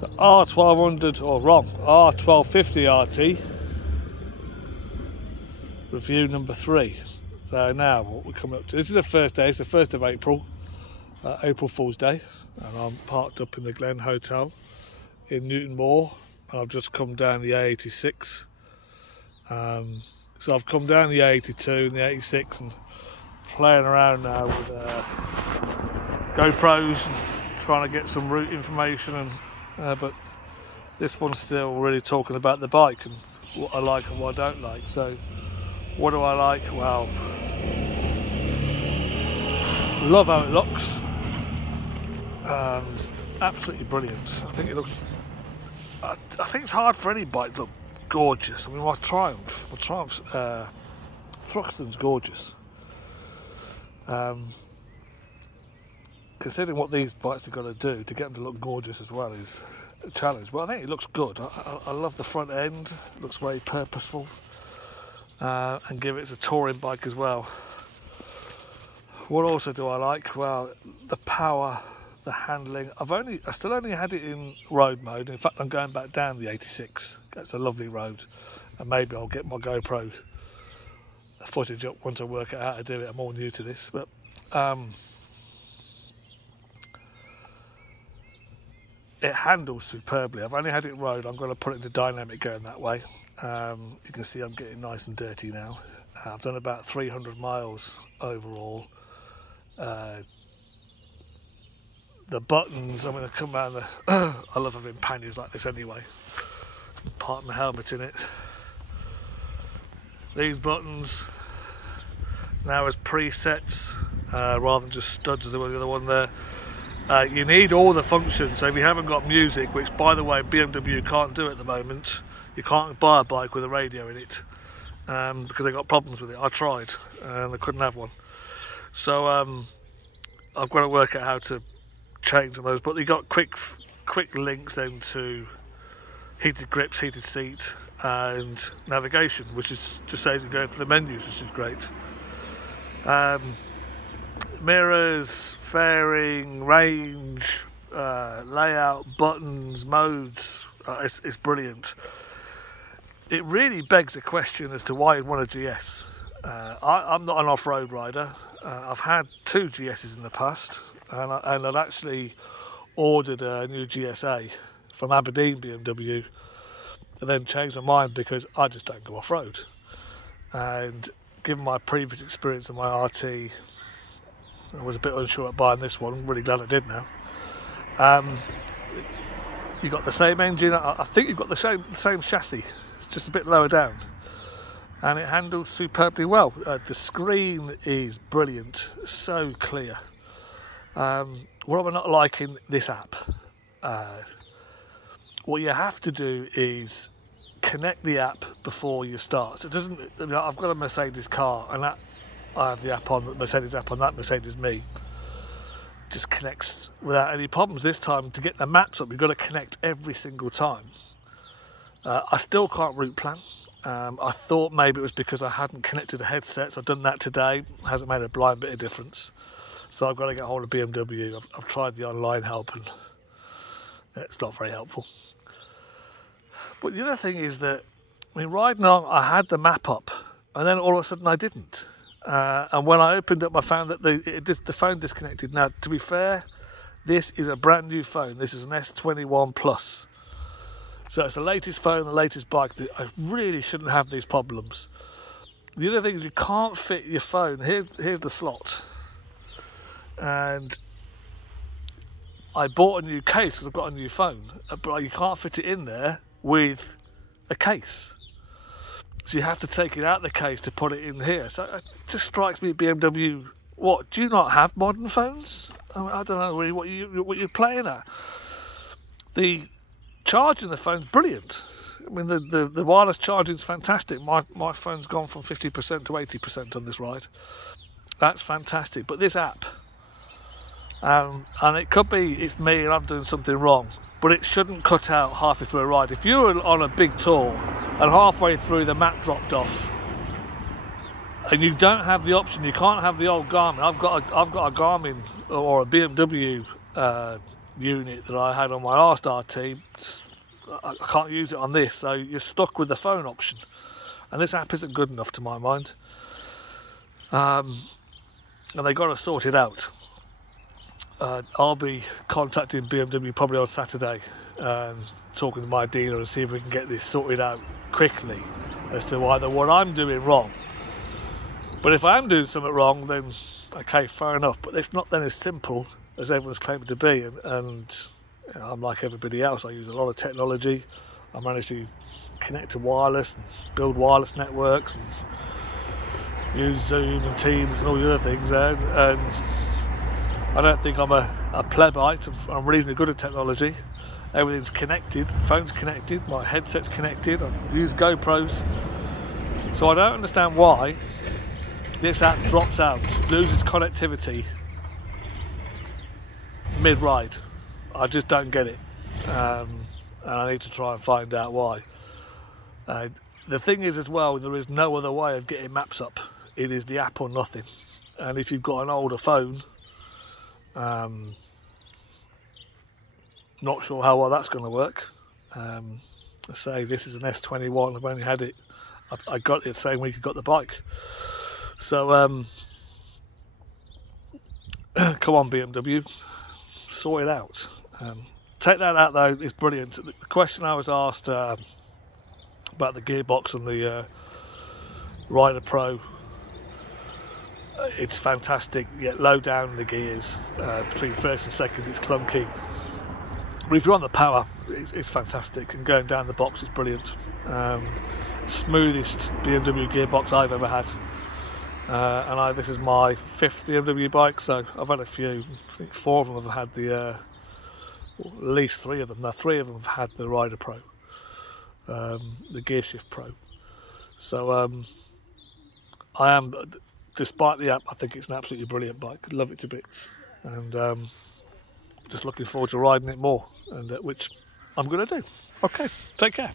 So R1200, or wrong, R1250 RT, review number 3. So now what we're coming up to, this is the first day, it's the 1st of April, April Fool's Day, and I'm parked up in the Glen Hotel in Newton Moor, and I've just come down the A86. So I've come down the A82 and the 86 and playing around now with GoPros and trying to get some route information, and but this one's still really talking about the bike and what I like and what I don't like. So what do I like? Well, love how it looks. Absolutely brilliant. I think it looks, I think it's hard for any bike to look gorgeous. I mean, my Triumph's Thruxton's gorgeous. Considering what these bikes have got to do to get them to look gorgeous as well is a challenge. But I think it looks good. I love the front end. It looks very purposeful, and give it a touring bike as well. What also do I like? Well, the power, the handling. I still only had it in road mode. In fact, I'm going back down the 86. That's a lovely road, and maybe I'll get my GoPro footage up once I work out how to do it. I'm all new to this, but it handles superbly. I've only had it road. I'm going to put it into dynamic going that way. You can see I'm getting nice and dirty now. I've done about 300 miles overall. The buttons, I'm going to come around the I love having panniers like this anyway. Part my helmet in it. These buttons now as presets, rather than just studs as the other one there. You need all the functions, so if you haven't got music, which by the way BMW can't do at the moment, you can't buy a bike with a radio in it, because they got problems with it. I tried and I couldn't have one. So I've got to work out how to change those, but they got quick links then to heated grips, heated seat and navigation, which is just says you're going for the menus, which is great. Mirrors, fairing, range, layout, buttons, modes, it's brilliant. It really begs a question as to why you'd want a GS. I'm not an off-road rider. I've had 2 GSs in the past, and I'd actually ordered a new GSA from Aberdeen BMW and then changed my mind because I just don't go off-road. And given my previous experience in my RT, I was a bit unsure at buying this one. I'm really glad I did now. You've got the same engine. I think you've got the same chassis. It's just a bit lower down. And it handles superbly well. The screen is brilliant, so clear. What am I not liking? This app. What you have to do is connect the app before you start. So it doesn't. I've got a Mercedes car, and that I have the app on, the Mercedes app on that Mercedes Me. Just connects without any problems. This time, to get the maps up, you've got to connect every single time. I still can't route plan. I thought maybe it was because I hadn't connected a headset, so I've done that today. It hasn't made a blind bit of difference. So I've got to get hold of BMW. I've tried the online help and it's not very helpful. But the other thing is that, I mean, riding on, I had the map up and then all of a sudden I didn't. And when I opened up, I found that the phone disconnected. Now, to be fair, this is a brand new phone. This is an S21 Plus. So it's the latest phone, the latest bike. I really shouldn't have these problems. The other thing is you can't fit your phone. Here's the slot. And I bought a new case because I've got a new phone. But you can't fit it in there with a case. So you have to take it out of the case to put it in here. So it just strikes me, BMW, what, do you not have modern phones? I don't know really what you're playing at. The charging the phone's brilliant. I mean, the wireless charging is fantastic. My phone's gone from 50% to 80% on this ride. That's fantastic. But this app, and it could be it's me and I'm doing something wrong, but it shouldn't cut out halfway through a ride. If you're on a big tour and halfway through the map dropped off and you don't have the option, you can't have the old Garmin. I've got a Garmin or a BMW unit that I had on my R-Star team, I can't use it on this, so you're stuck with the phone option, and this app isn't good enough to my mind. And they got to sort it out. I'll be contacting BMW probably on Saturday, talking to my dealer and see if we can get this sorted out quickly as to either what I'm doing wrong. But if I am doing something wrong, then okay, fair enough. But it's not then as simple as everyone's claiming to be. And you know, I'm like everybody else. I use a lot of technology. I manage to connect to wireless and build wireless networks and use Zoom and Teams and all the other things. And I don't think I'm a plebite. I'm reasonably good at technology. Everything's connected. Phone's connected. My headset's connected. I use GoPros. So I don't understand why this app drops out, loses connectivity mid-ride. I just don't get it, and I need to try and find out why. The thing is as well, there is no other way of getting maps up. It is the app or nothing. And if you've got an older phone, not sure how well that's going to work. I say this is an S21. I've only had it. I got it the same week I got the bike. So come on BMW, sort it out. Take that out though, it's brilliant. The question I was asked about the gearbox and the Rider Pro, it's fantastic, yet low down the gears, between first and second it's clunky. But if you're on the power, it's fantastic, and going down the box is brilliant. Smoothest BMW gearbox I've ever had. And this is my 5th BMW bike, so I've had a few. I think 4 of them have had the, at least 3 of them. Now 3 of them have had the Rider Pro, the Gearshift Pro. So I am, despite the app, I think it's an absolutely brilliant bike. Love it to bits, and just looking forward to riding it more, and which I'm going to do. Okay, take care.